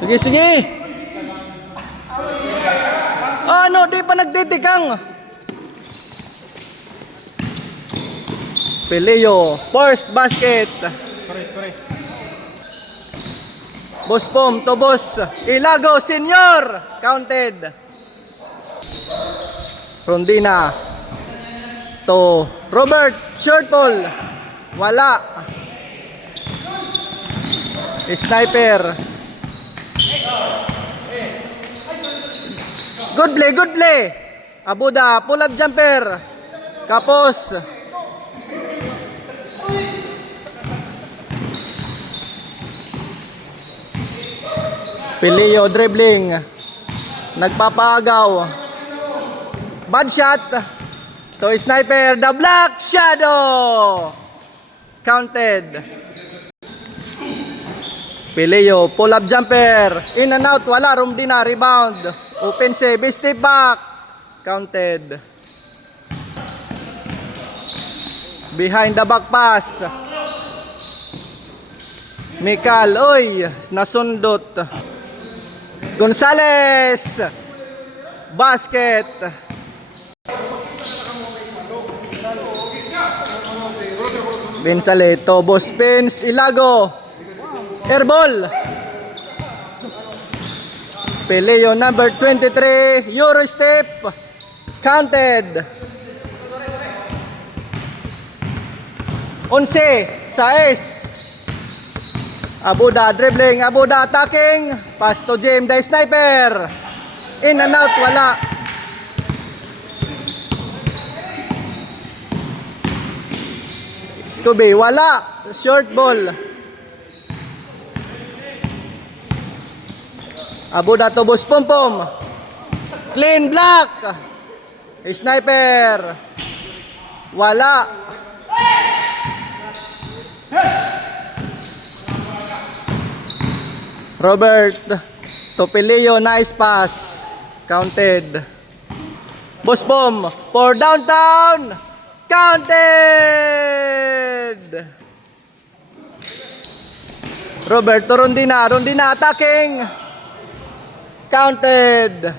Sige, sige. Ano, di pa nagtitikang. Peleo, first basket. Boss Pom to Boss Ilago Senior, counted. Rondina to Robert Shortball, wala. Sniper. Good play, good play. Abuda, pull up jumper. Kapos. Peleo dribbling. Nagpapaagaw. Bad shot. To Sniper, the Black Shadow. Counted. Peleo, pull up jumper. In and out, wala. Rondina, rebound. Open save, step back. Counted. Behind the back pass. Mikal, oy, nasundot. Gonzales. Basket. Bensaleto, Boss Pins, Ilago. Airball. Peleo number 23, Euro step. Counted. 11 sa S. Abuda dribbling, Abuda attacking. Pass to Jim, the Sniper. In and out, wala. Scooby, wala. Short ball. Abuda to Boss Pompom. Clean block. Sniper. Wala. Robert to Peleo, nice pass. Counted. Boss Pom for downtown. Counted. Robert to Rondina. Rondina attacking. Counted.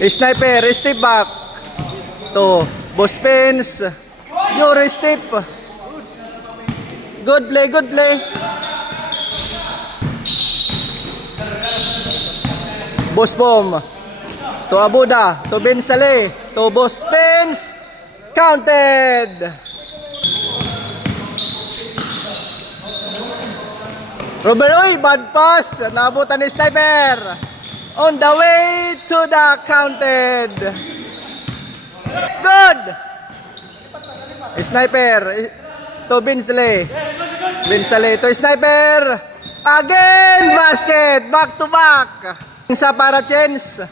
Sniper, step back to Boss Pins. Your step. Good play, good play. Boss Pom to Abuda, to Bensale, to Boss Pins. Counted. Robert, oy, bad pass. Naabutan ni Sniper. On the way to the counted. Good. Sniper to Bensale. Bensale to Sniper. Again, basket. Back to back. Sa para chance.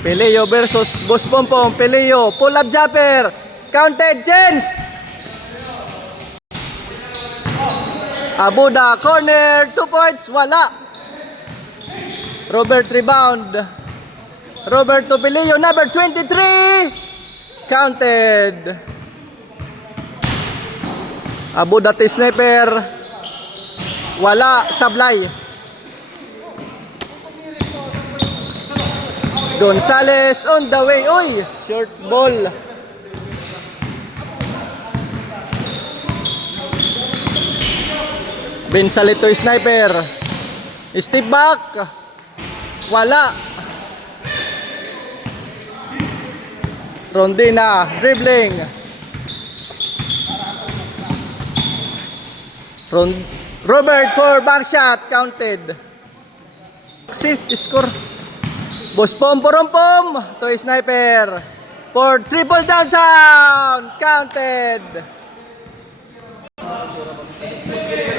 Peleo versus Boss Pompom. Peleo, pull up jumper. Counted, chance. Abuda, corner, 2 points, wala. Robert rebound. Robert to Peleo, number 23. Counted. Abuda to Sniper. Wala, sablay. Gonzales on the way. Oy, short ball. Bensale to Sniper. Step back. Wala. Rondina dribbling. Robert for back shot, counted. Safe score. Boss Pom Pom to Sniper for triple downtown, counted.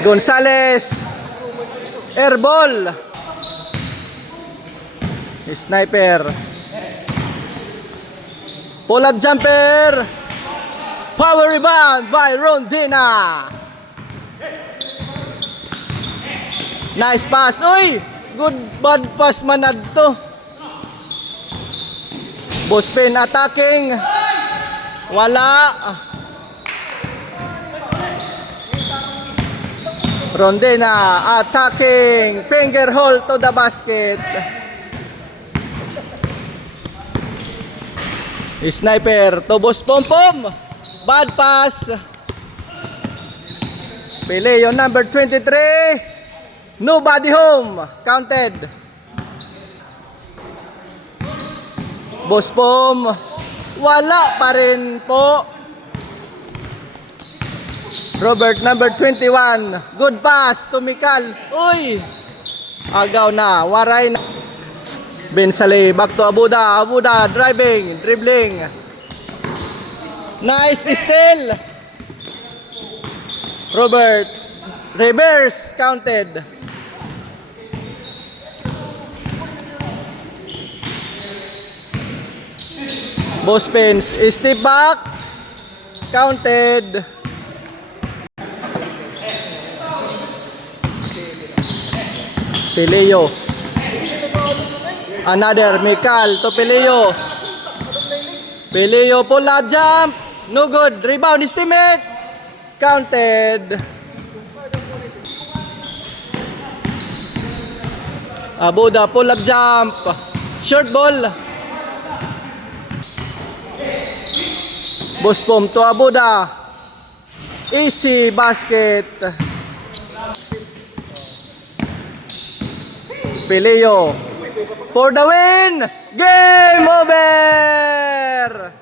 Gonzales, airball. Sniper, pull up jumper, power rebound by Rondina. Nice pass, uy, good bad pass manad to. Boss Pin attacking. Wala. Rondena attacking, finger hold to the basket. Sniper to Boss Pompom. Bad pass. Pileo number 23. Nobody home. Counted. Boss Pom. Wala pa rin po. Robert number 21. Good pass to Mikal. Uy. Agaw na. Waray na. Bensale back to Abuda. Abuda driving, dribbling. Nice steal. Robert reverse counted. Boss Pence step back counted. Pileo. Another Mikal to Pileo. Pileo pull up jump. No good. Rebound is teammate. Counted. Abuda pull up jump. Short ball. Boss Pom to Abuda. Easy basket. Pileo for the win! Game over!